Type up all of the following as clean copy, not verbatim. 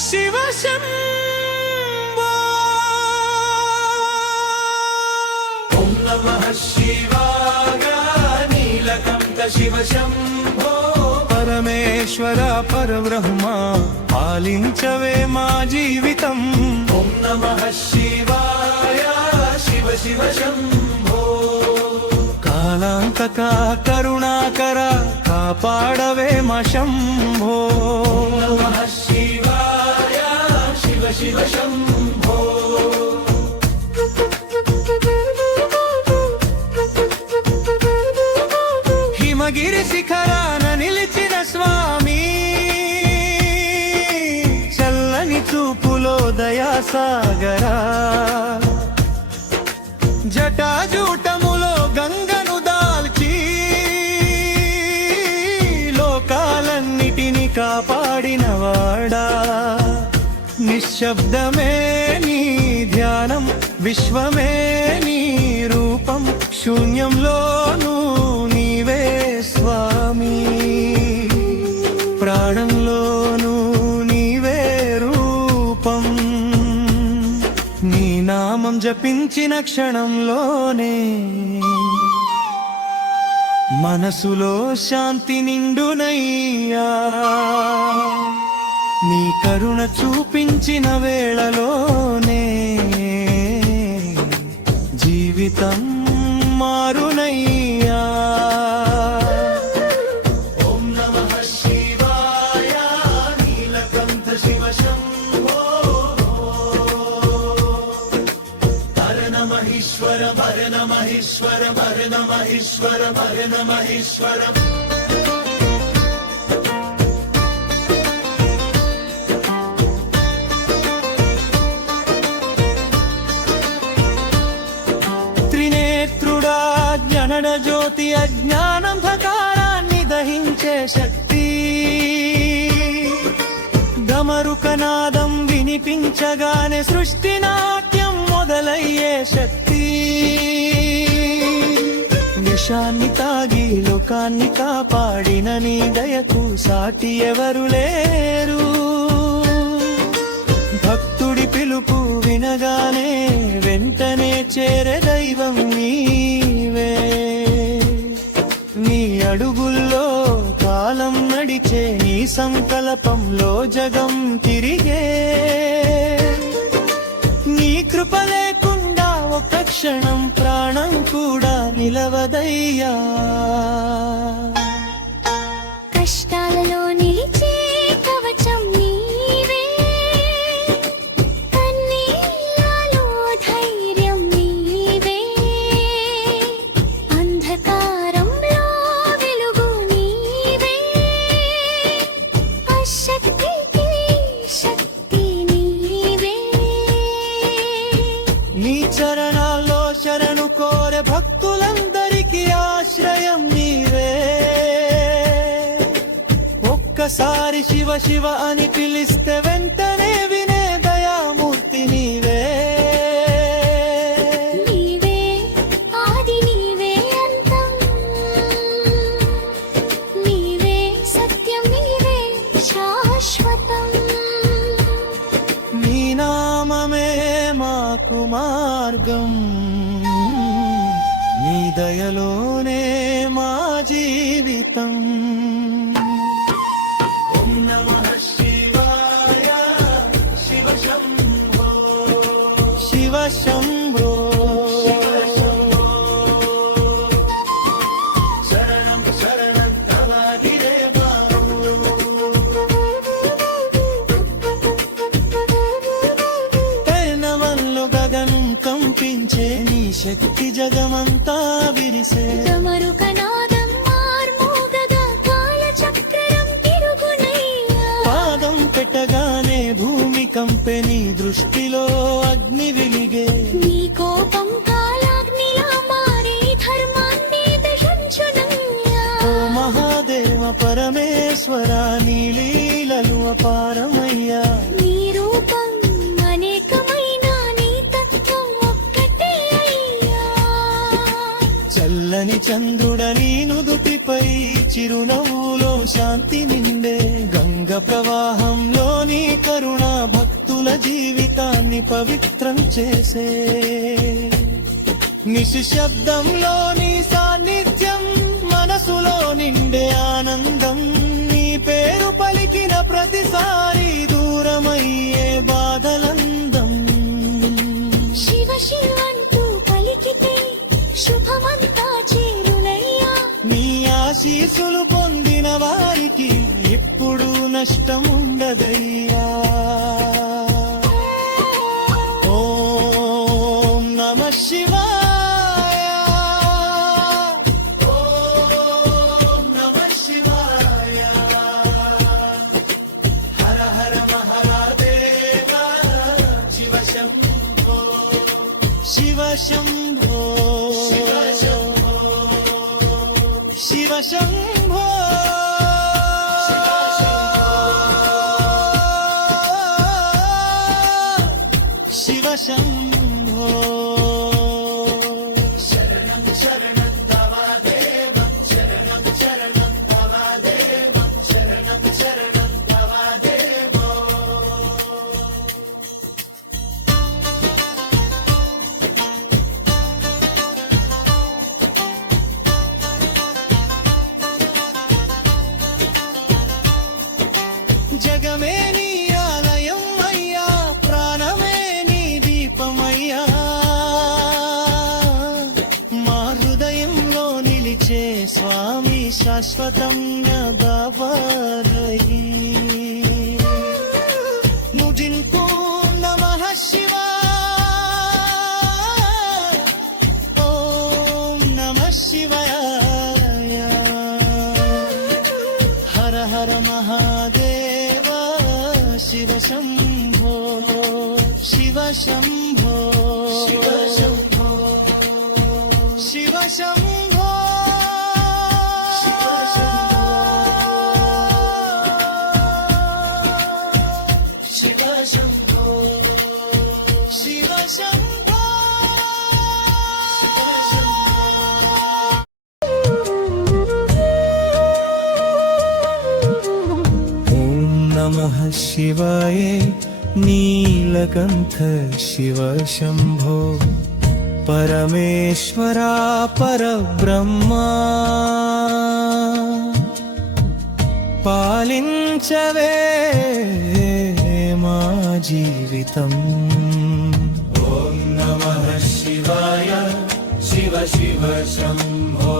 శివ శంభో ఓం నమః శివాయ నీలకంఠ శివ శంభో పరమేశ్వర పరబ్రహ్మ పాలించవే మా జీవితం ఓం నమః శివాయ శివ శివ శంభో కాలాంతక కరుణాకర కాపాడవే మా శంభో ఓం నమః శివాయ శివ శివ శంభో హిమగిరి శిఖరాన నిలిచిన స్వామి చల్లని చూపులో దయాసాగరా జటాజూటములో గంగను దాల్చి లోకాలన్నిటిని కాపాడినవాడా నిశ్శబ్దమే నీ ధ్యానం విశ్వమే నీ రూపం శూన్యంలోనూ నీవే స్వామి ప్రాణంలోనూ నీవే రూపం నీ నామం జపించిన క్షణంలోనే మనసులో శాంతి నిండునయ్యా నీ కరుణ చూపించిన వేళలోనే జీవితం మారునయ్యా ఓం నమః శివాయ నీలకంఠ శివ శంభో హర నమః ఈశ్వర హర నమః ఈశ్వర హర నమః ఈశ్వర త్రినేత్రుడా జ్ఞాన జ్యోతి అజ్ఞానంధకారాన్ని దహించే శక్తి గమరుకనాదం వినిపించగానే సృష్టి నాట్యం మొదలయ్యే శక్తి విషాన్ని తాగి లోకాన్ని కాపాడిన నీ దయకు సాటి ఎవరు లేరు భక్తుడి పిలుపు వినగానే వెంటనే చేరే దైవం నీవే నీ అడుగుల్లో కాలం నడిచే నీ సంకల్పంలో జగం తిరిగే నీ కృప లేకుండా ఒక క్షణం ప్రాణం కూడా నిలవదయ్యా కష్టాలలో నిలిచే కవచం నీవే కన్నీళ్లలో ధైర్యం నీవే అంధకారంలో వెలుగు నీవే అశక్తికి శక్తి నీవే నీ చరణాల్లో శరణు కోరే భక్తులందరికీ ఆశ్రయం నీవే ఒక్కసారి శివ శివ అని పిలిస్తే వెంటనే వినే దయామూర్తి నీవే నీవే ఆది నీవే అంతం నీవే సత్యం నీవే శాశ్వతం నీ నామమే మాకు మార్గం నీ దయలోనే మా జీవితం ఓం నమః శివాయ శివ శంభో శివ శంభో శరణం శరణం తవాదిరే పైనవన్లు గగనం కంపించే నీ శక్తి జగమంతా విరిసే గమరుకనాదం మార్మోగగా కాలచక్రం తిరుగునయ్యా పాదం పెట్టగానే భూమి కంపె నీ దృష్టిలో అగ్ని వెలిగే నీ కోపం కాలాగ్నిలా మారి ధర్మాన్ని దహించునయ్యా ఓ మహాదేవ పరమేశ్వర నీ లీలలు అపారమయ్యా నీ రూపం అనేకమైన నీ తత్వం ఒక్కటే అయ్యా చల్లని చంద్రుడని నుదుటిపై చిరునవ్వులో శాంతి నిండే గంగ ప్రవాహంలో నీ కరుణ పవిత్రం చేసే నిశ్శబ్దంలో నీ సాన్నిధ్యం మనసులో నిండే ఆనందం నీ పేరు పలికిన ప్రతిసారి దూరమయ్యే బాధలందం శివ శివంటూ పలికితే శుభమంతా చేరునయ్యా నీ ఆశీసులు పొందిన వారికి ఇప్పుడు నష్టం ఉండదయ్యా ఓం నమః శివాయ ఓం నమః శివాయ హర హర మహాదేవ శివ శంభో శివ శంభో శివ శంభో శివ శంభో శరణం శరణం తవ దేవం శరణం శరణం తవ దేవం శరణం శరణం తవ దేవో జగమే నీ ఆలయం అయ్యా ప్రాణమే నీ దీపమయ్యా మా హృదయంలో నిలిచే స్వామి శాశ్వతం బాబారహి ముజిన్కు నమః శివాయ ఓం నమః శివాయ హర హర మహాదేవ శివ శంభో శివ శంభో శివ శంభో శివ శంభో శివ శంభో శివ శంభో ఓం నమః శివాయ నీలకంఠ శివ శంభో పరమేశ్వరా పరబ్రహ్మా పాలించవే మా జీవితం ఓం నమః శివాయ శివ శివ శంభో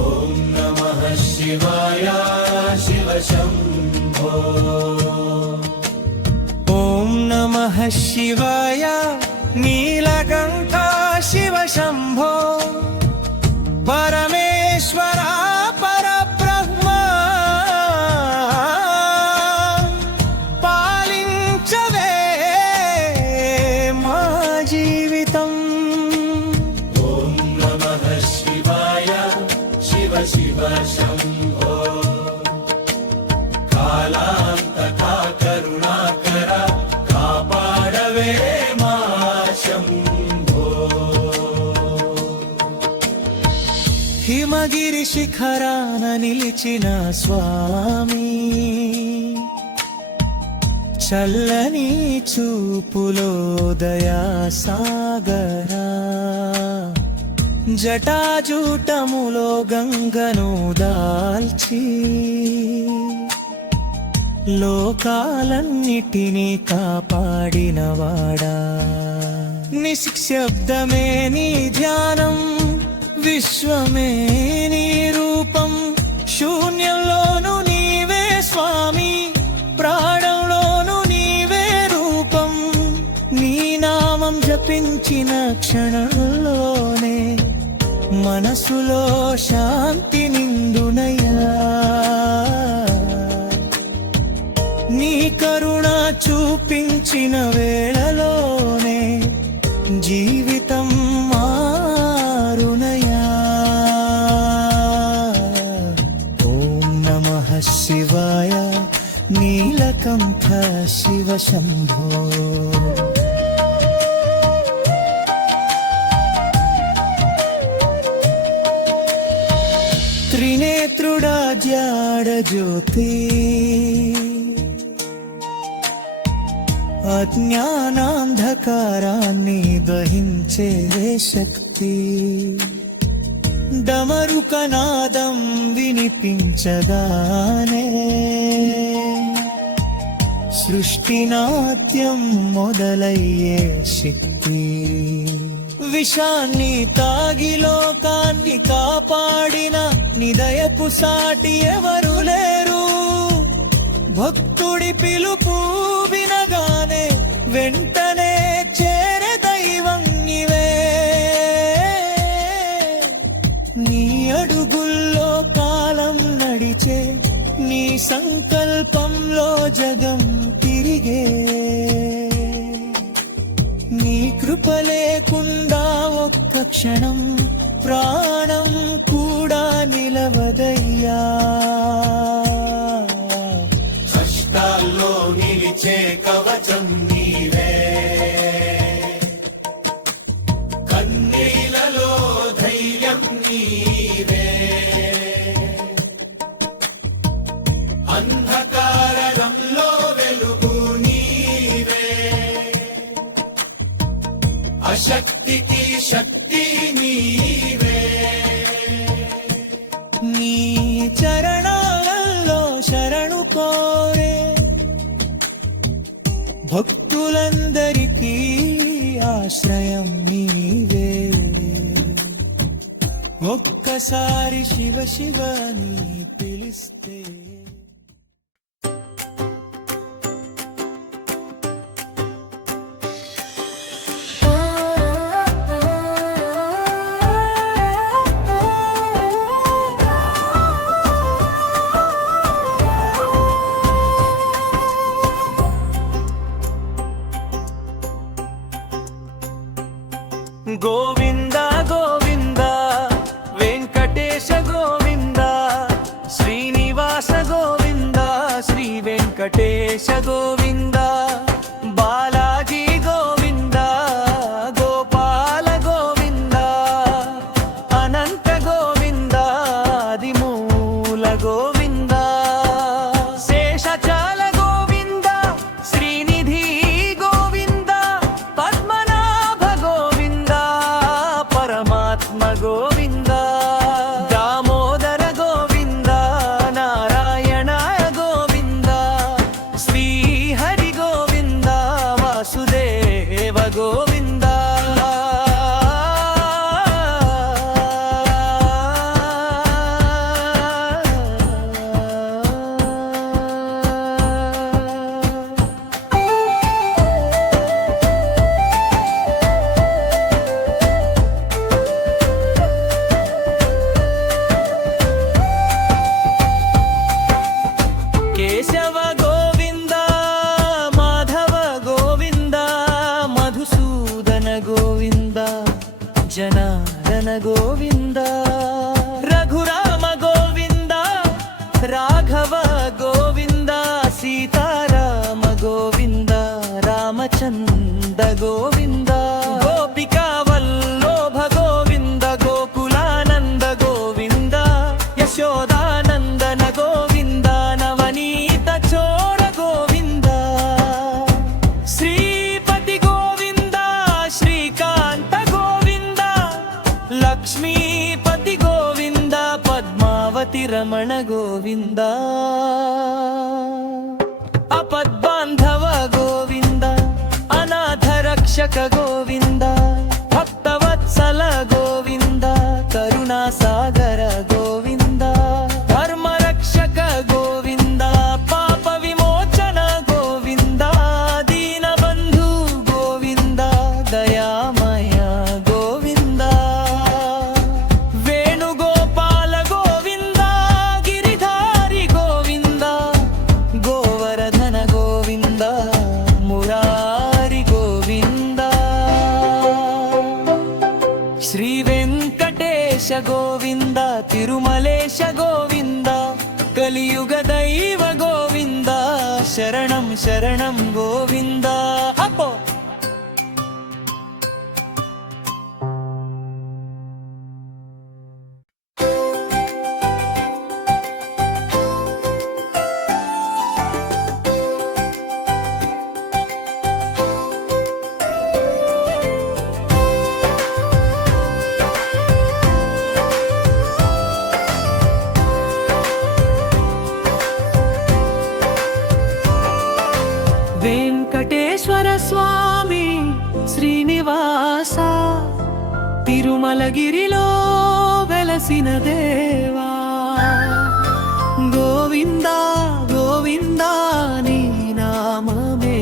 ఓం నమః శివాయ శివ శంభో ఓం నమః శివాయ నీలకంఠ శివ శంభో పరమేశ్వరా పరబ్రహ్మా పాలించవే మా జీవితం ఓం నమః శివాయ శివ శివ శంభో కాలాంతక కరుణాకర కాపాడవే మా శంభో హిమగిరి శిఖరాన నిలిచిన స్వామి చల్లని చూపులో దయా సాగరా జటాజూటములో గంగను దాల్చి లోకాలన్నిటినీ కాపాడినవాడా నిశ్శబ్దమే నీ ధ్యానం విశ్వమే నీ రూపం శూన్యంలోను నీవే స్వామి ప్రాణంలోను నీవే రూపం నీ నామం జపించిన క్షణంలోనే మనసులో శాంతి నిండునయ్యా నీ కరుణ చూపించిన వేళలోనే జీవితం మారునయా ఓం నమః శివాయ నీలకంఠ శివ శంభో త్రినేత్రుడా జాడ జ్యోతి అజ్ఞానాంధకారాన్ని దహించే శక్తి. డమరుకనాదం వినిపించగానే సృష్టినాట్యం మొదలయ్యే శక్తి. విషాన్ని తాగి లోకాన్ని కాపాడిన నిదయపు సాటి ఎవరు లేరు. భక్తుడి పిలుపు వినగానే వెంటనే చేరే దైవం నీవే. నీ అడుగుల్లో కాలం నడిచే, నీ సంకల్పంలో జగం తిరిగే. నీ కృప లేకుండా ఒక్క క్షణం ప్రాణం కూడా నిలవదయ్యా. కష్టాల్లో నిలిచే కవచం నీవే, కన్నీలలో ధైర్యం నీవే, అంధకారంలో వెలుగు నీవే, అశక్తికి శక్తి నీవే. నీ చరణాలలో శరణు కోరే భక్తులందరికీ ఆశ్రయం నీవే. ఒక్కసారి శివ శివ అని పిలిస్తే గోవింద గోవింద వెంకటేశ గోవింద, శ్రీనివాస గోవింద, శ్రీ వెంకటేశ గోవింద, బాలాజీ గోవింద, గోపాల గోవింద, అనంత గోవింద, ఆదిమూల గోవింద, శేషచాల గోవింద, శ్రీనిధి గోవింద, పద్మనాభ గోవింద, పరమాత్మ గోవింద, దామోదర గోవింద, నారాయణ గోవింద, శ్రీహరి గోవింద, వాసుదేవ గోవింద. కేశవ గోవింద, మాధవ గోవింద, మధుసూదన గోవింద, జనార్దన గోవింద, రఘురామ గోవింద, రాఘవ గోవింద, సీతారామ గోవింద, రామచంద్ర గోవింద, గోపికా వల్లభ గోవింద, గోకులానంద గోవింద, యశోదానందన గోవింద, నవనీత చోర గోవింద, శ్రీపతి గోవింద, శ్రీకాంత గోవింద, లక్ష్మీపతి గోవింద, పద్మావతి రమణ గోవింద, అపద్బాంధవ గోవింద, అనాథ రక్షక గోవింద, భక్తవత్సల గోవింద, కరుణాసాగర గోవింద, ధర్మరక్షక గోవింద, పాప విమోచన గోవింద, దీనబంధు గోవింద, దయామయ గోవింద, వేణుగోపాల గోవింద, గిరిధారి గోవింద, గోవర్ధన గోవింద, మురారి గోవింద, శ్రీ వెంకటేశ గోవింద, తిరుమలేశ గోవింద, కలియుగ దైవ గోవింద, శరణం శరణం గోవింద. అప్పో వెంకటేశ్వర స్వామి శ్రీనివాస తిరుమలగిరిలో వెలసిన దేవా గోవిందా గోవిందా నీ నామమే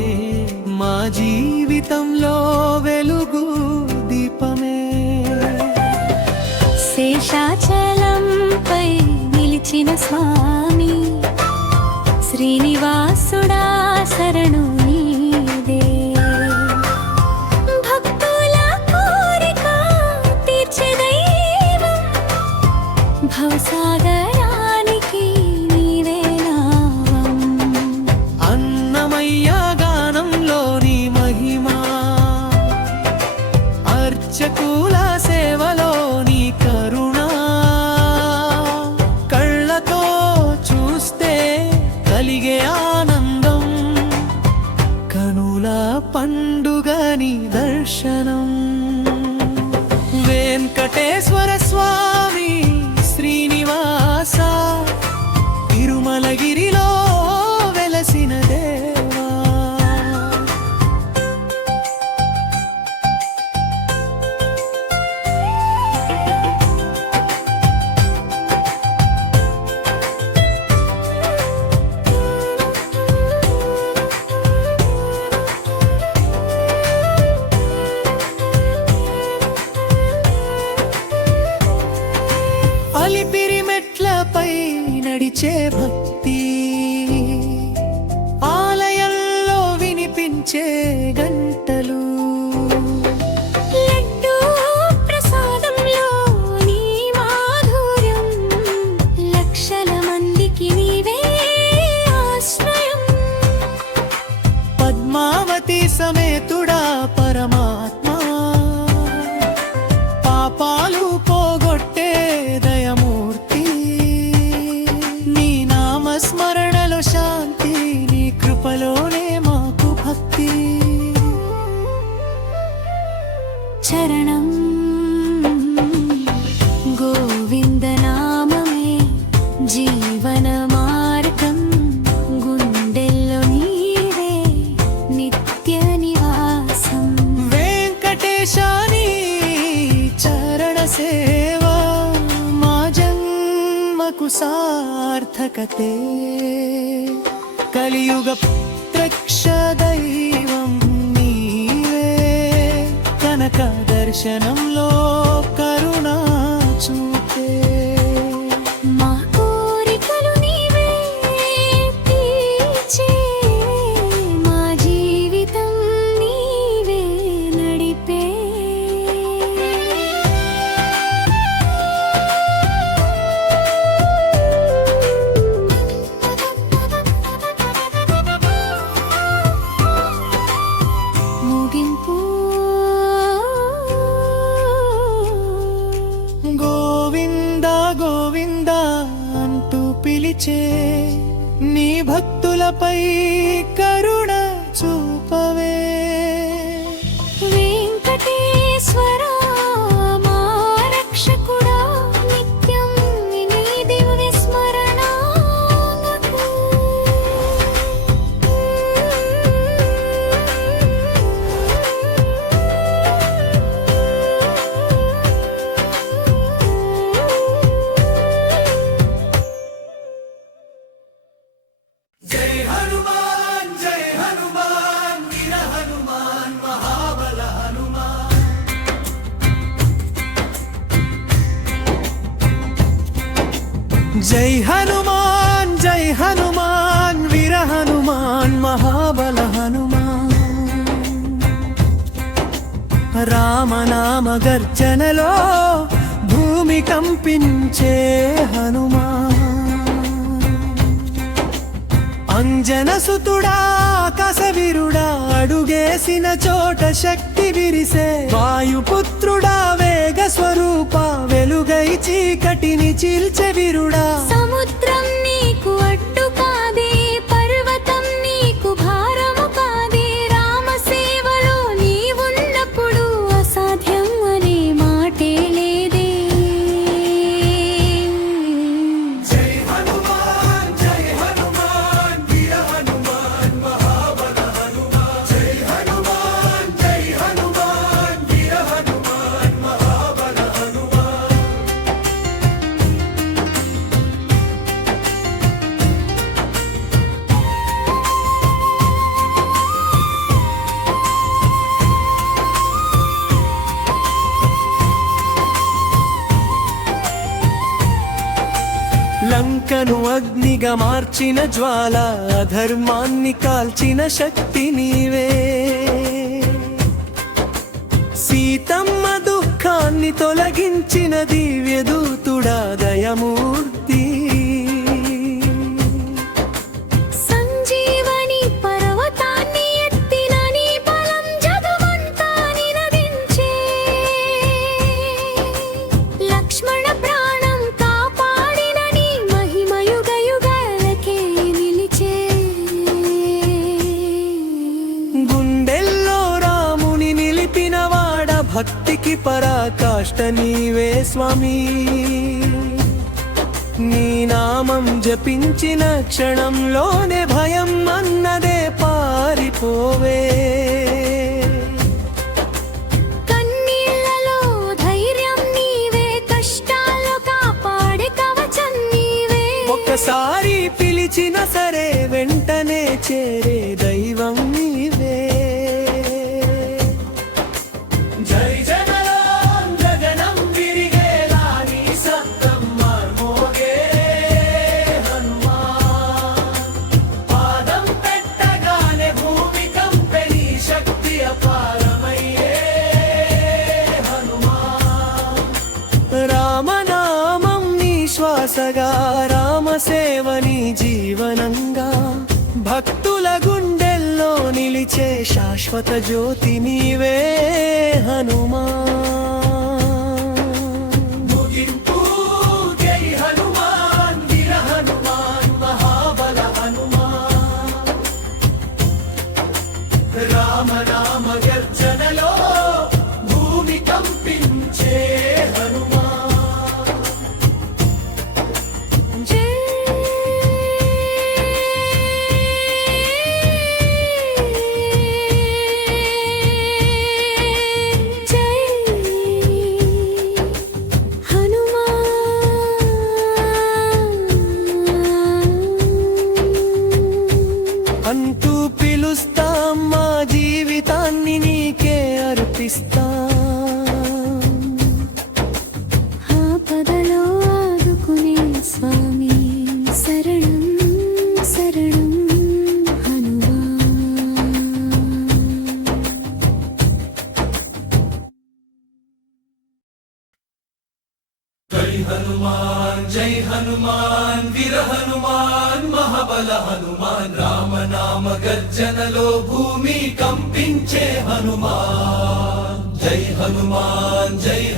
మా జీవితంలో వెలుగు దీపమే శేషాచలంపై నిలిచిన స్వామి శ్రీనివాసుడా శరణు నీదే భక్తుల కోరిక తీర్చే దైవం భవసాగరానికి నీవే నావం అన్నమయ్య గానంలోని మహిమా అర్చకుల సేవలోని కరుణ కళ్ళతో చూస్తే కలిగే ఆనందం కనుల పండుగ నీ దర్శనం వెంకటేశ్వర స్వామి శ్రీనివాస తిరుమలగిరిలో వెలసిన దేవా అలిపిరి మెట్లపై నడిచే భక్తి ఆలయంలో వినిపించే గంటలు లడ్డూ ప్రసాదంలో నీ మాధుర్యం లక్షల మందికి నీవే ఆశ్రయం పద్మావతి సమేతుడా పరమాత్మ పాపాలు పోగొట్టే దయమూర్తి నీ నామస్మరణలో శాంతి నీ కృపలోనే మాకు భక్తి చరణం గోవింద నామమే జీవన మార్గం గుండెల్లో నీవే నిత్య నివాసం వెంకటేశాని చరణ సేవా మా జన్మకు సార్థకతే కలియుగ ప్రత్యక్ష దైవం నీవే కనక దర్శనంలో కరుణ చూపే మా కోరికలు నీవే తీర్చే మా జీవితం నీవే నడిపే ముగింపు గోవింద గోవింద అంటూ పిలిచే నీ భక్తులపై కరుణ చూపవే వెంకటేశ్వర మా రక్షకుడా నిత్యం నీ దివ్య స్మరణకు జై హనుమాన్ జై హనుమాన్ వీర హనుమాన్ మహాబల హనుమాన్ జై హనుమాన్ జై హనుమాన్ వీర హనుమాన్ మహాబల హనుమాన్ రామనామ గర్జనలో భూమి కంపించే హనుమాన్ అంజన సుతుడా కసవిరుడా అడుగేసిన చోట శక్తి విరిసే వాయుపుత్రుడా వేగ స్వరూప వెలుగై చీకటిని చీల్చె విరుడా సముద్రం నీకు అడ్డు కాదే పర్వతం నీకు భారము కాదే రామ సేవలో నీవున్నప్పుడు అసాధ్యం అనే మాటే లేదే జై హనుమాన్ వీర హనుమాన్ మహాబల హనుమాన్ జై హనుమాన్ అగ్నిగా మార్చిన జ్వాల అధర్మాన్ని కాల్చిన శక్తి నీవే సీతమ్మ దుఃఖాన్ని తొలగించిన దివ్యదూతుడా దయమూర్తి సంజీవని పర్వతాన్ని ఎత్తిన నీ బలం జగమంతా నినదించే లక్ష్మణ ప్రాణం కాపాడిన నీ మహిమ యుగ యుగాలకే నిలిచే గుండెల్లో రాముని నిలిపినవాడ భక్తికి పరాకాష్ట నీవే స్వామి నీ నామం జపించిన క్షణంలోనే భయం అన్నదే పారిపోవే కన్నీళ్లలో ధైర్యం నీవే కష్టాల్లో కాపాడే కవచం నీవే ఒక్కసారి పిలిచిన సరే వెంటనే చేరే దైవం నీవే జై జగన్ గగనం విరిగేలా నీ సత్తం మార్మోగే హనుమాన్ పాదం పెట్టగానే భూమి కంపెనీ శక్తి అపారమయ్యే హనుమాన్ రామనామం నీ శ్వాసగా రామసేవ నీ జీవనంగా భక్తుల గుండెల్లో నిలిచే శాశ్వత జ్యోతి నీవే హనుమా ముగింపు జై హనుమాన్ వీర హనుమాన్ మహాబల హనుమాన్ రామనామ గర్జనలో భూమి కంపించే హనుమాన్ అంటూ పిలుస్తాం మా జీవితాన్ని నీకే అర్పిస్తాం ఆపదలో ఆదుకునే స్వామి శరణం శరణం హనుమాన్ జై హనుమాన్ వీర హనుమాన్ మహాబల హనుమాన్ రామనామ గర్జనలో భూమి కంపించే హనుమాన్ జై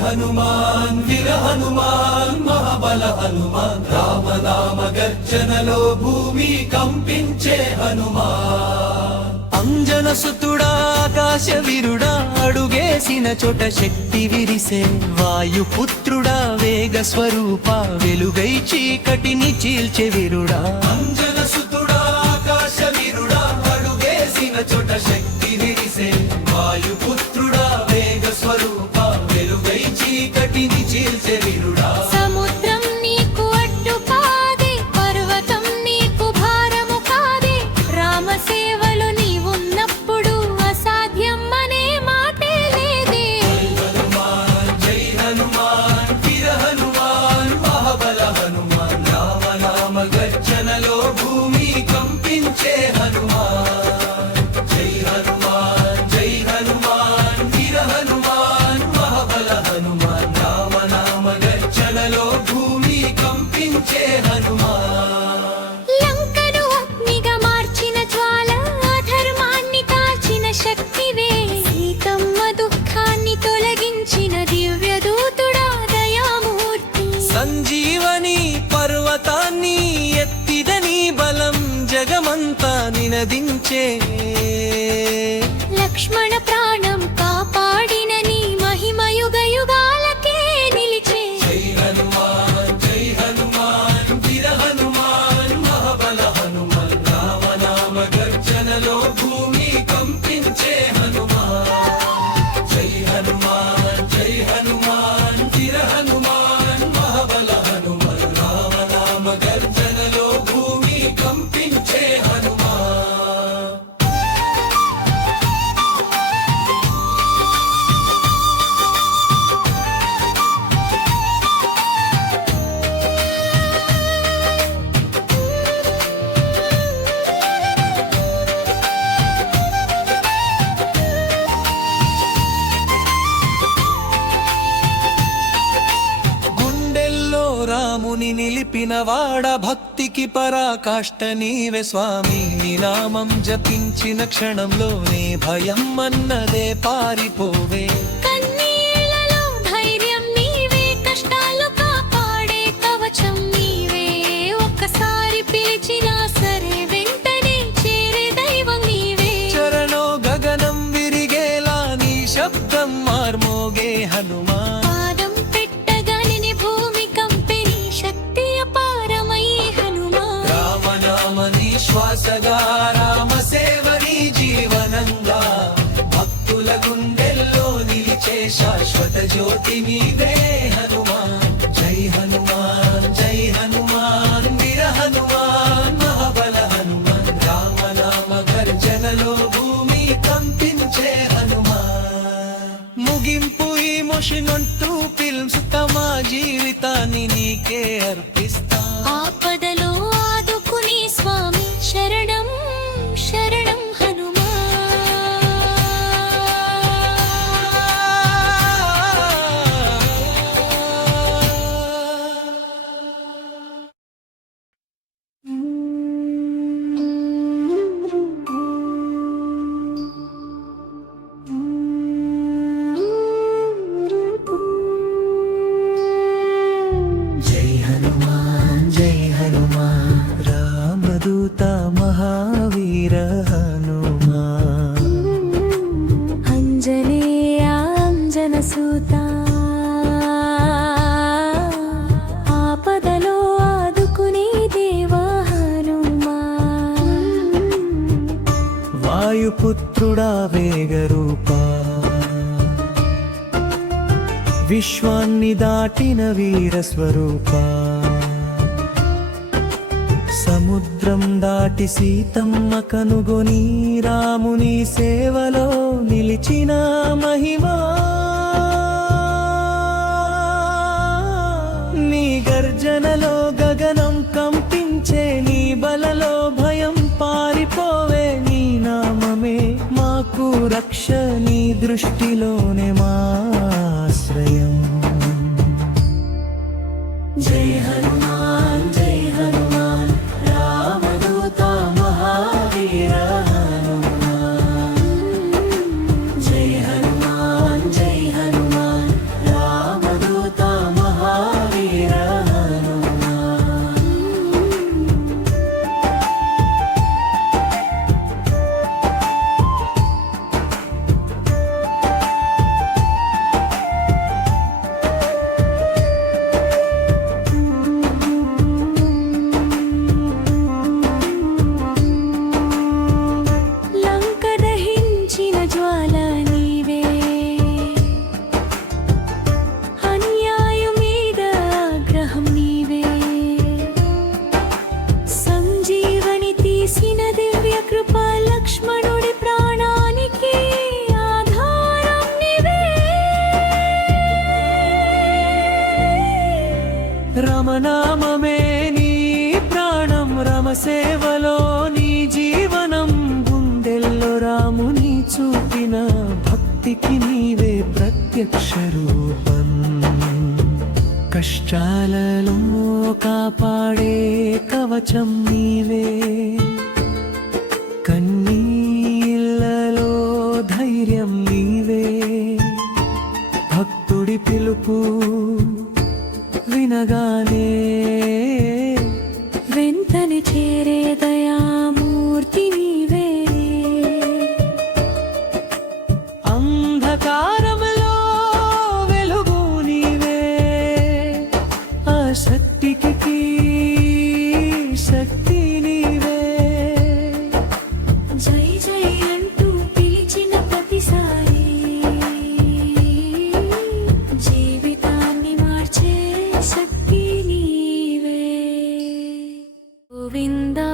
హనుమాన్ వీర హనుమాన్ మహాబల హనుమాన్ రామనామ గర్జనలో భూమి కంపించే హనుమాన్ అంజన సుతుడా ఆకాశ వీరుడా అడుగేసిన చోట శక్తి విరిసే వాయుపుత్రుడా వేగ స్వరూప వెలుగై చీకటిని చీల్చే వీరుడా అంజన సుతుడా ఆకాశ వీరుడా అడుగేసిన చోట శక్తి విరిసే వాయుపుత్రుడా వేగ స్వరూప వెలుగై చీకటిని చీల్చే వీరుడా సముద్రం నీకు అడ్డు కాదే పర్వతం నీకు భారము కాదే రామ సేవలో నీవున్నప్పుడు అసాధ్యం అనే మాటే లేదే జై హనుమాన్ వీర హనుమాన్ మహాబల హనుమాన్ రామనామ గర్జనలో భూమి కంపించే హనుమాన్ జై హనుమాన్ వీర హనుమాన్ మహాబల హనుమాన్ రామనామ గర్జనలో భూమి కంపించే హనుమాన్ లంకను అగ్నిగా మార్చిన జ్వాల అధర్మాన్ని కాల్చిన శక్తివే సీతమ్మ దుఃఖాన్ని తొలగించిన దివ్య దూతుడా దయామూర్తి సంజీవని పర్వతాన్ని ఎత్తిదని బలం జగమంతా నినదించే లక్ష్మణ ప్రాణం కాపాడిన నీ మహిమ యుగ యుగాలకే నిలిచే జై హనుమాన్ వీర హనుమాన్ మహాబల హనుమాన్ రామనామ గర్జనలో భూమి కంపించే హనుమాన్ జై హనుమాన్ వీర హనుమాన్ మహాబల హనుమాన్ రామనామ గర్జనలో భూమి కంపించే హనుమాన్ వినవాడ భక్తికి పరాకాష్ట నీవే స్వామి నీ నామం జపించిన క్షణంలోనే భయం అన్నదే పారిపోవే కన్నీళ్లలో ధైర్యం నీవే కష్టాలు కాపాడే కవచం నీవే ఒక్కసారి పిలిచినా సరే వెంటనే చేరే దైవం నీవే చరణో గగనం విరిగేలా నీ శబ్దం మార్మోగే హనుమా పాదం పెట్టగానే భూమి కంపెని శక్తి అపారమై హనుమా రామనామ నీ శ్వాసగా రామ సేవ నీ జీవనంగా భక్తుల గుండెల్లో నిలిచే శాశ్వత జ్యోతి నీవే హనుమాన్ జై హనుమాన్ జై హనుమాన్ వీర హనుమాన్ మహాబల హనుమాన్ రామనామ గర్జనలో భూమి కంపించే హనుమాన్ ముగింపు ఈ మోషనంటూ ఫిల్మ్స్ తమ జీవితాన్ని నీకే అర్పిస్తా ఆపదలో ఆదుకునే స్వామి శరణం శరణం హనుమా జై హనుమాన్ జై హనుమాన్ రామదూత మహావీర హనుమాన్ అంజనేయ అంజన సూత ఆపదలో ఆదుకునే దేవా హనుమా వాయుపుత్రుడా వేగరూపా విశ్వాన్ని దాటిన వీర స్వరూపా సముద్రం దాటి సీతమ్మ కనుగొని రాముని సేవలో నిలిచిన మహిమా నీ గర్జనలో గగనం కంపించే నీ బలలో భయం పారిపోవే నీ నామమే మాకు రక్ష నీ దృష్టిలోనే మా ఆశ్రయం జై హనుమాన్ జై హనుమాన్ రామదూత మహావీర హనుమాన్ జై హనుమాన్ జై హనుమాన్ రామదూత మహావీర హనుమాన్ లంక దహించిన జ్వాల నీవే అన్యాయం మీద ఆగ్రహం నీవే సంజీవని తీసిన దివ్య కృప లక్ష్మణుడి ప్రాణానికి ఆధారం నీవే రమనామమే నీ ప్రాణం రమసేవలో నీ జీవనం గుండెల్లో రాముని చూపిన భక్తికి నీవే ప్రత్యక్ష రూపం కష్టాలలో కాపాడే కవచం నీవే కన్నీళ్ళలో ధైర్యం నీవే భక్తుడి పిలుపు వినగానే వెంటనే చేరే దయామూర్తి నీవే అంధకారములో వెలుగు నీవే అశక్తికి శక్తి నీవే జై జై అంటూ పిలిచిన ప్రతిసారి జీవితాన్ని మార్చే శక్తి నీవే గోవిందా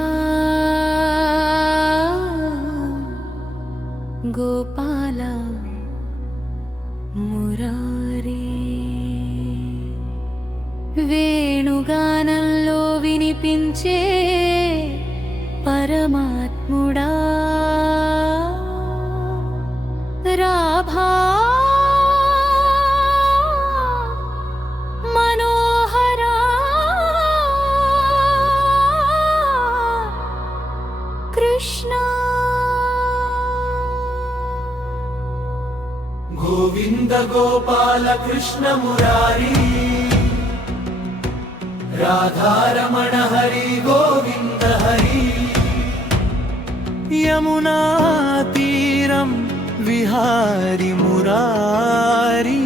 గోపాల మురారి వేణుగానంలో వినిపించే పరమాత్ముడా రాభా మనోహరా గోవింద గోపాల కృష్ణ మురారి రాధారమణ హరి గోవింద హరి యమునా తీరం విహారి మురారి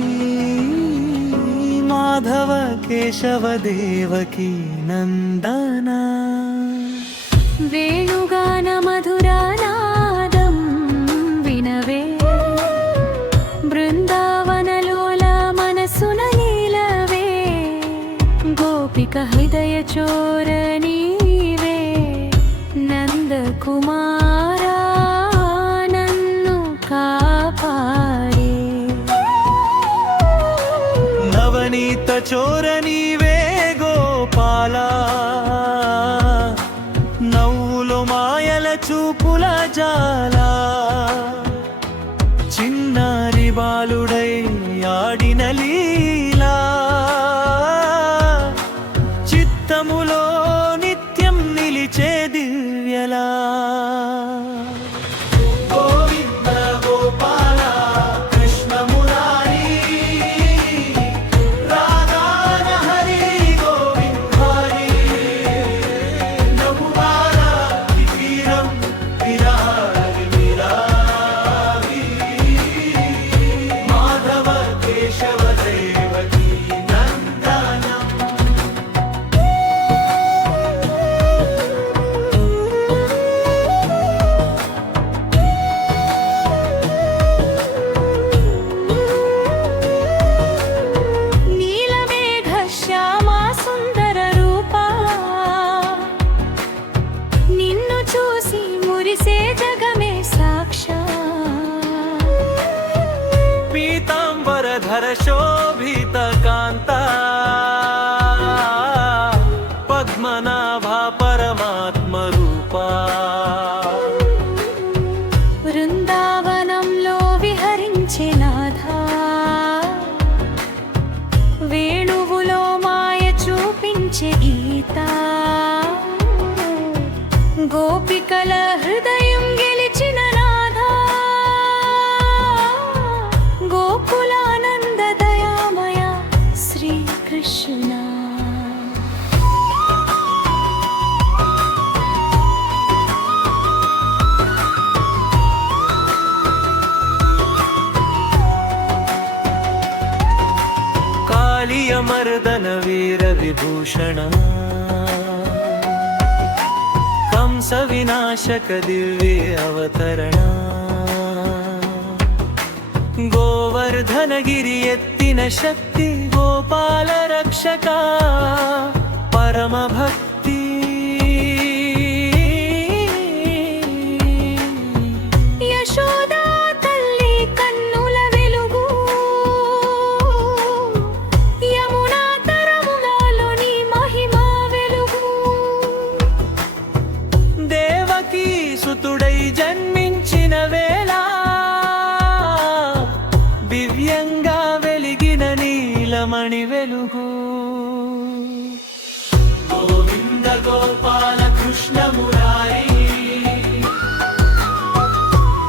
మాధవ కేశవ దేవకీ నందన వేణుగాన మధురానాదం వినవే బృందావనలోల మనసున నీలవే గోపిక హృదయ చోర నీవే నందకుమారా నన్ను కాపాడే నవనీత చోర నీవే గోపాల నవ్వులో మాయల చూపుల జాల చిన్నారి బాలుడై ఆడిన లీలా చిత్తములో నిత్యం నిలిచే దివ్యలా గోవింద గోపాల కృష్ణ మురారి రాధాన హరి గోవింద హరి నముమార తీరం విరారి విరారి మాధవ కేశవ దేవకీ నందనం నీలమేఘ శ్యామ సుందర రూపా నిన్ను చూసి మురిసే జగమే సాక్షా పీతాంబరధర శోభిత కాంత పద్మనాభ పరమాత్మ రూపా బృందావనంలో విహరించే నాథా వేణువులో మాయ చూపించే గీత గోపికల హృదయం గెలిచిన నాథా గోకులానంద దయామయ శ్రీకృష్ణ కాళియ మర్దన వీర విభూషణ కంస వినాశక దివ్య అవతరణ గోవర్ధనగిరి ఎత్తిన శక్తి గోపాల రక్షక పరమ భక్తి యశోదా తల్లి కన్నుల వెలుగు యమునా తరములలో నీ మహిమా వెలుగు దేవకీ సుతుడై జన్మించిన వేళ దివ్యంగా వెలిగిన నీలమణి వెలుగు గోవింద గోపాల కృష్ణ మురారి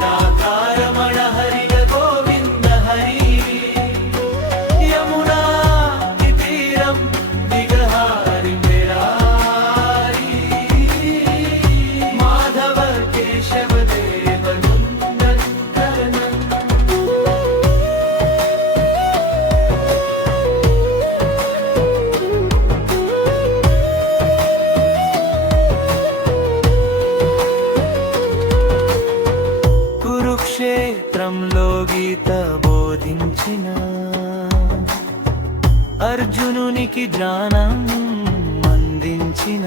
రాధారమణ హరి గోవింద హరి యమునా తీరం దిగహారి విరారి మాధవ కేశవ దేవ నందనం కురుక్షేత్రంలో గీత బోధించిన అర్జునునికి జ్ఞానం అందించిన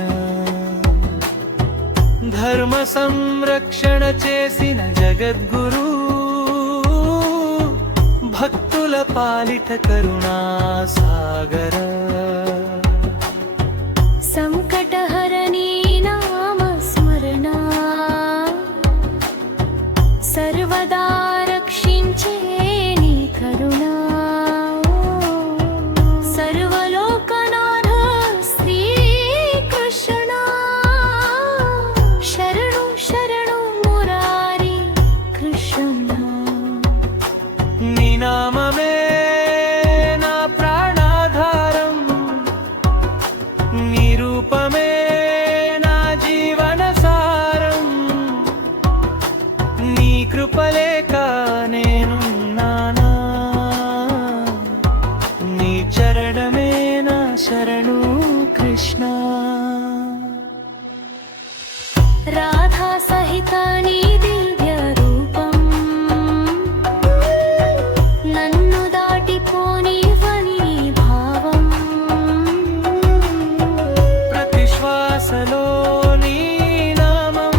ధర్మ సంరక్షణ చేసిన జగద్గురు భక్తుల పాలిట కరుణా సాగర సంకటహరణీ నామ స్మరణ సర్వదా రక్షించే నీ కరుణ సర్వలోకనాథ శ్రీకృష్ణ శరణు శరణు మురారి కృష్ణ నినా కృపలేక నేనున్నానా, నీ చరణమే నా శరణు కృష్ణ. రాధా సహిత నీ దివ్య రూపం నన్ను దాటిపోనివ్వని భావం. ప్రతి శ్వాసలో నీ నామం,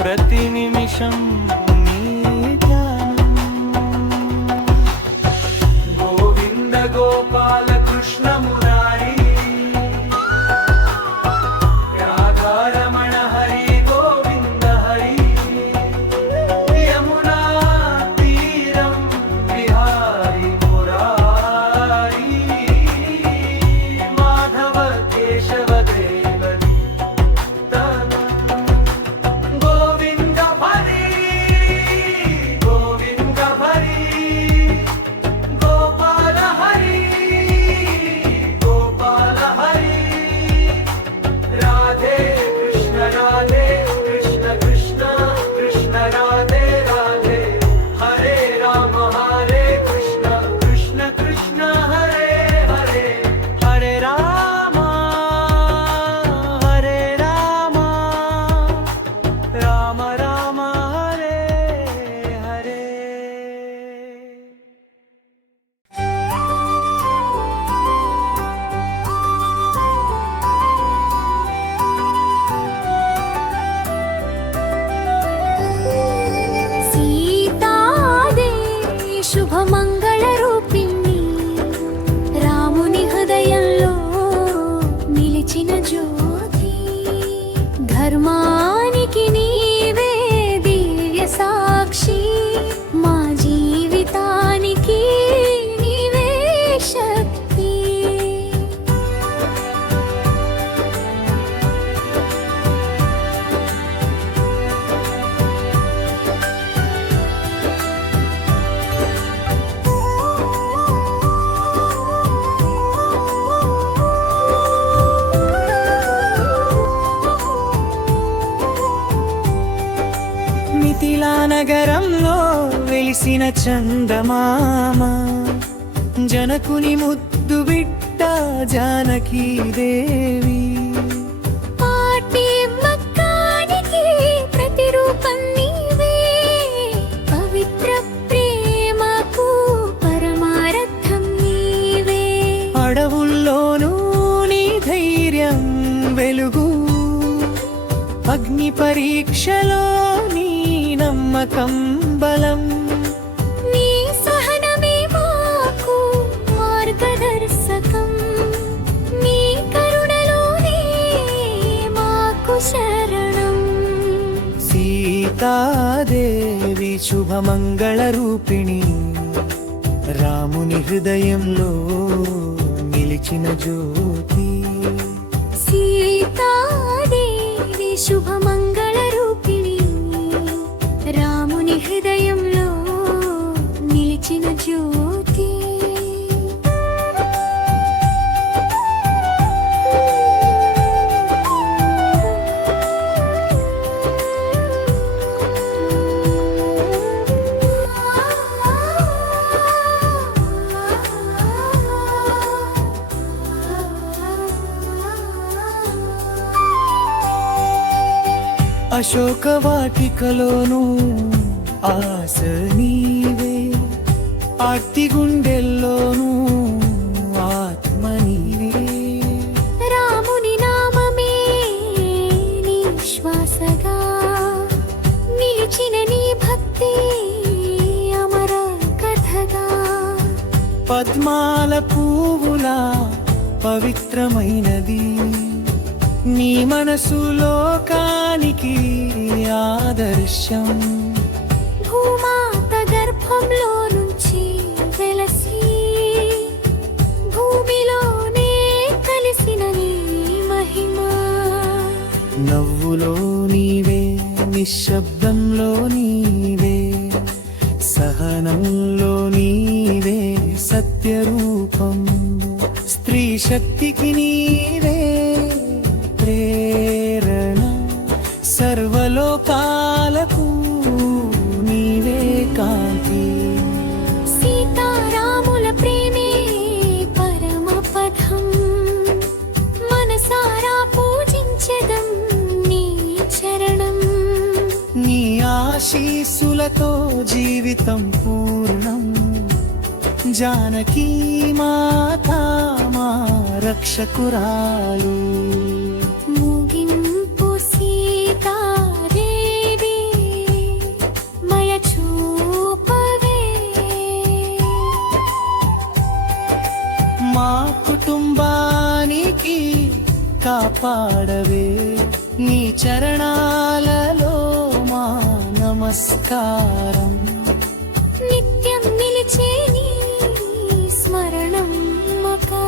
ప్రతి నిమిషం నీ ధ్యానం. గోవింద గోపాల కృష్ణ మురారి రాధారమణ హరి గోవింద హరి. యమునా తీరం విహారి మురారి మాధవ కేశవ దేవని తన. గోవింద హరి గోవింద హరి గోపాల హరి గోపాల హరి. రాధే కృష్ణ రాధే కృష్ణ కృష్ణ కృష్ణ రాధే రాధే. హరే రామ హరే కృష్ణ కృష్ణ కృష్ణ హరే హరే. హరే రామ హరే రామ, రామ రామ హరే హరే. సీతాదేవి శుభమంగళ రూపిణి రాముని హృదయంలో నిలిచిన జ్యోతి. ధర్మానికి నీవే దివ్య సాక్షి, మా జీవితానికి నీవే శక్తి. మిథిలా నగరంలో వెలిసిన చందమామ, జనకుని ముద్దు బిడ్డ జానకీ దేవి. పాటి మక్కానికి ప్రతిరూపం నీవే, పవిత్ర ప్రేమకు పరమార్థం నీవే. అడవుల్లోనూ నీ ధైర్యం వెలుగు, అగ్ని పరీక్షలో నీ నమ్మకం బలం. నీ సహనమే మాకు మార్గదర్శకం, నీ కరుణలోనే మాకు శరణం. సీతాదేవి శుభమంగళ రూపిణి రాముని హృదయంలో నిలిచిన జ్యోతి. సీతాదేవి శుభమంగళ రూపిణి రాముని హృదయంలో నిలిచిన జ్యోతి. అశోక వాటికలోను ఆశ నీవే, ఆర్తి గుండెల్లోను ఆత్మ నీవే. రాముని నామమే నీ శ్వాసగా నిలిచిన నీ భక్తి అమర కథగా. పద్మాల పువ్వులా పవిత్రమైనది నీ మనసు లోకానికి ఆదర్శం. భూమాత గర్భంలో నుంచి వెలసి భూమిలోనే కలిసిన నీ మహిమ. నవ్వులో నీవే, నిశ్శబ్దంలో నీవే, సహనంలో నీవే సత్యరూపం. స్త్రీ శక్తికి నీవే ప్రేరణ, సర్వ సర్వలోకాలకు నీవే కాంతి. సీతారాముల ప్రేమే పరమ పదం, మనసారా పూజించెదం నీ చరణం. నీ ఆశీస్సులతో జీవితం పూర్ణం. జానకీ మాతా మా రక్షకురాలు. ముగింపు సీతాదేవి మయ చూపవే. మా కుటుంబానికి కాపాడవే. నీ చరణాలలో మా నమస్కారం. నిత్యం నిలిచే నీ స్మరణం మకా.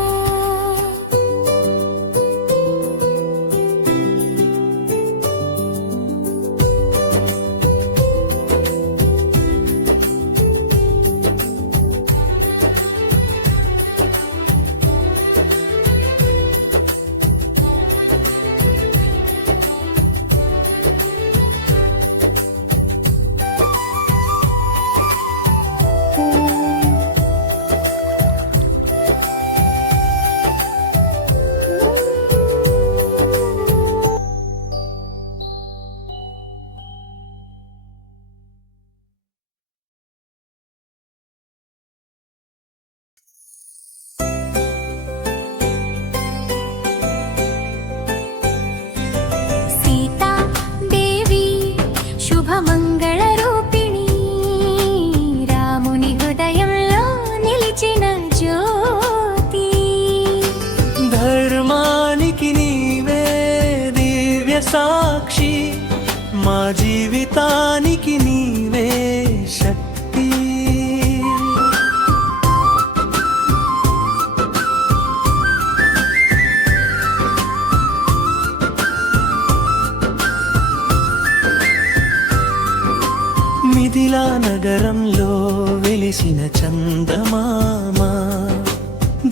మంగళ రూపిణి రాముని హృదయంలో నిలిచిన జ్యోతి. ధర్మానికి నీవే దివ్య సాక్షి. మా జీవితానికి నీవే శక్తి. మిథిలా నగరంలో వెలిసిన చందమామ,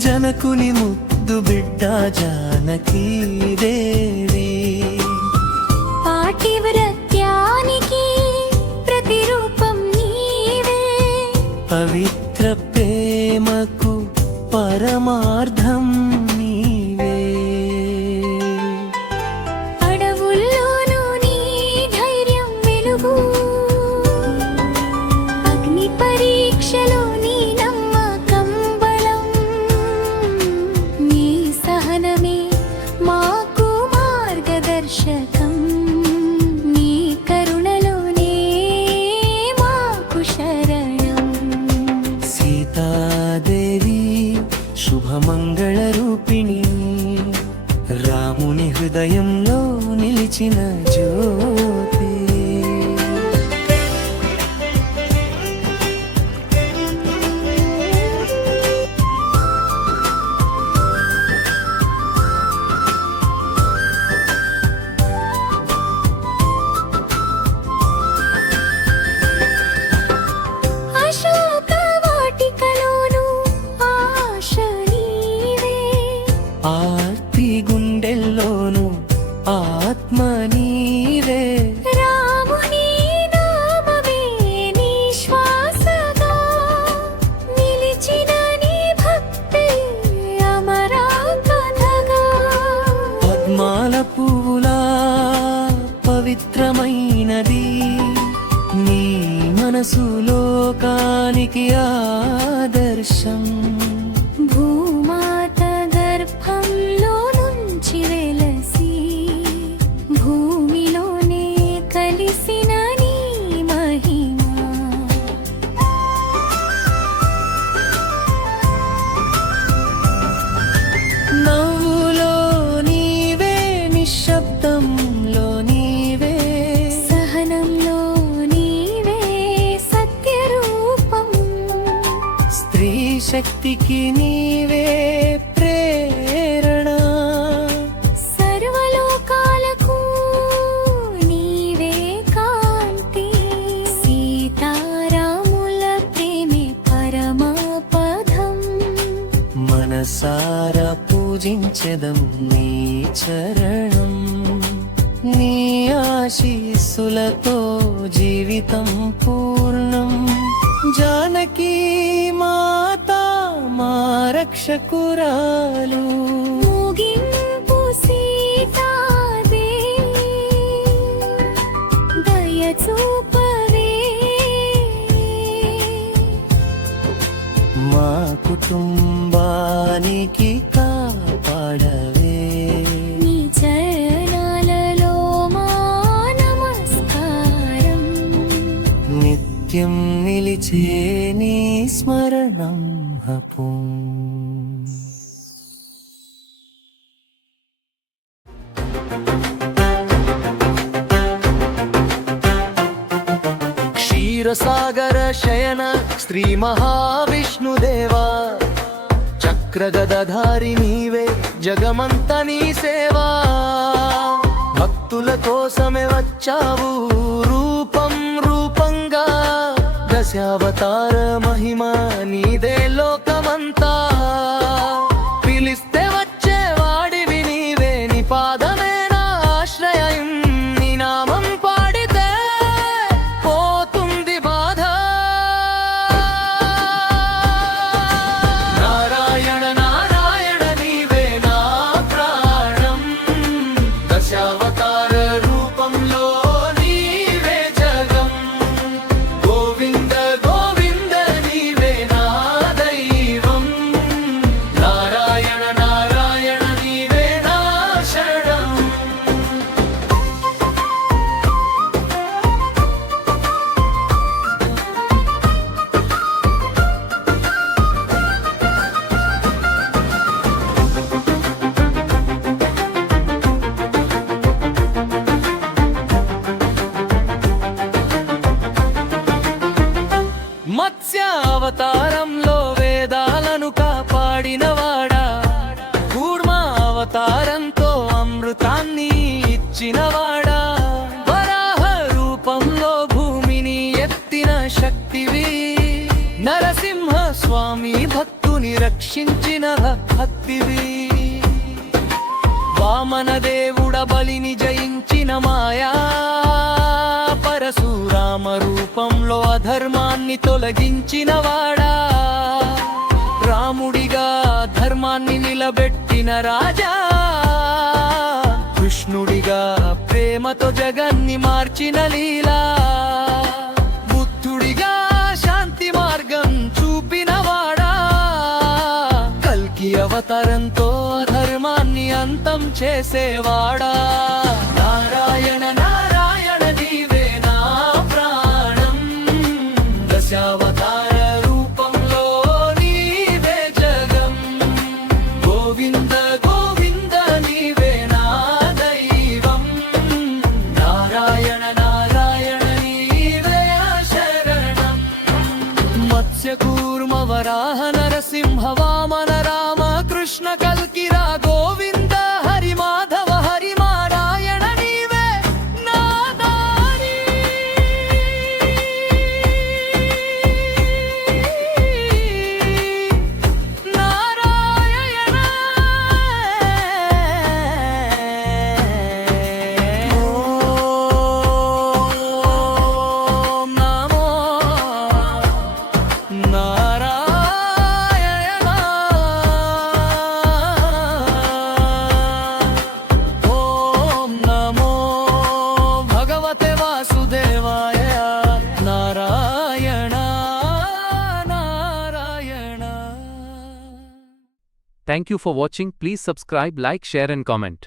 జనకుని ముద్దు బిడ్డ జానకీ దేవి. పాతివ్రత్యానికి ప్రతిరూపం నీవే. పవిత్ర ప్రేమకు పరమార్థం నీవే. అడవుల్లోనూ నీ ధైర్యం వెలుగు, అగ్ని పరీక్షలో నీ నమ్మకం బలం. నీ సహనమే మాకు మార్గదర్శకం. నీ కరుణలోనే మాకు శరణం. సీతాదేవి శుభమంగళ రూపిణి, రాముని హృదయంలో నిలిచిన జ్యోతి. అశోక వాటికలోను ఆశ నీవే. ఆర్తి గుండెల్లోను ఆత్మ నీవే. రాముని నామమే నీ శ్వాసగా, నిలిచిన నీ భక్తి అమరా కథగా. పద్మాల పువ్వులా పవిత్రమైనది నీ మనసు లోకానికి ఆదర్శం. భూమాత గర్భంలో నుంచి వెలసి, భూమిలోనే కలిసిన నీ మహిమ. నవ్వులో నీవే, నిశ్శబ్దంలో నీవే. సహనంలో నీవే సత్యరూపం. స్త్రీ శక్తికి నీవే ప్రేరణ. సర్వలోకాలకు నీవే కాంతి. సీతారాముల ప్రేమే పరమ పదం. మనసారా పూజించెదం నీ చరణం. నీ ఆశీస్సులతో ఆశీస్సులతో జీవితం పూర్ణం. జానకి మాతా మా రక్షకురాలు. ముగింపు సీతాదేవి దయ చూపవే. మా కుటుంబానికి కాపాడవే. నీ చరణాలలో మా నమస్కారం. నిత్యం నిలిచే నీ స్మరణం హపుం. క్షీరసాగర శయన శ్రీ మహావిష్ణుదేవా, చక్రగదధారి నీవే జగమంత నీ సేవా. భక్తుల కోసమే వచ్చావు రూపం రూపంగా, దశావతార మహిమ నీదే లోకమంతా. పిలిస్తే వచ్చేవాడివి నీవే, నీ పాదమే నా ఆశ్రయం. నీ నామం పాడితే పోతుంది బాధ. నారాయణ నారాయణ నీవే నా ప్రాణం, దశావతార రూపంలో నీవే జగం. గోవింద గోవింద నీవే నా దైవం, నారాయణ నారాయణ నీవే నా శరణం. మత్స్య అవతారంలో వేదాలను కాపాడినవాడా, కూర్మ అవతారంతో అమృతాన్ని ఇచ్చినవాడా, వరాహ రూపంలో భూమిని ఎత్తిన శక్తివి, నరసింహ స్వామి భక్తుని రక్షించిన భక్తివి, వామన దేవుడ బలిని జయించిన మాయా, పరశురామ రూపంలో అధర్మాన్ని తొలగించిన వాడా, రాముడిగా ధర్మాన్ని నిలబెట్టిన రాజా, కృష్ణుడిగా ప్రేమతో జగన్ని మార్చిన లీలా, బుద్ధుడిగా శాంతి మార్గం చూపిన వాడా, కల్కి అవతారంతో ధర్మాన్ని అంతం చేసేవాడా. నారాయణ నారాయణ నీవే నా ప్రాణం, దశావతార రూపంలో నీవే జగం. గోవింద గోవింద నీవే నా దైవం, నారాయణ నారాయణ నీవే శరణం. మత్స్య కూర్మ వరాహ నరసింహ వామన రామ కృష్ణ కల్కిరా గోవింద హరి మాధవ హరి నారాయణ నీవే నా దారి. నారాయణ ఓం నమో నారాయణ. ఓం నమో భగవతే వాసుదేవాయ. Narayana Narayana. Thank you for watching. Please subscribe, like, share and comment.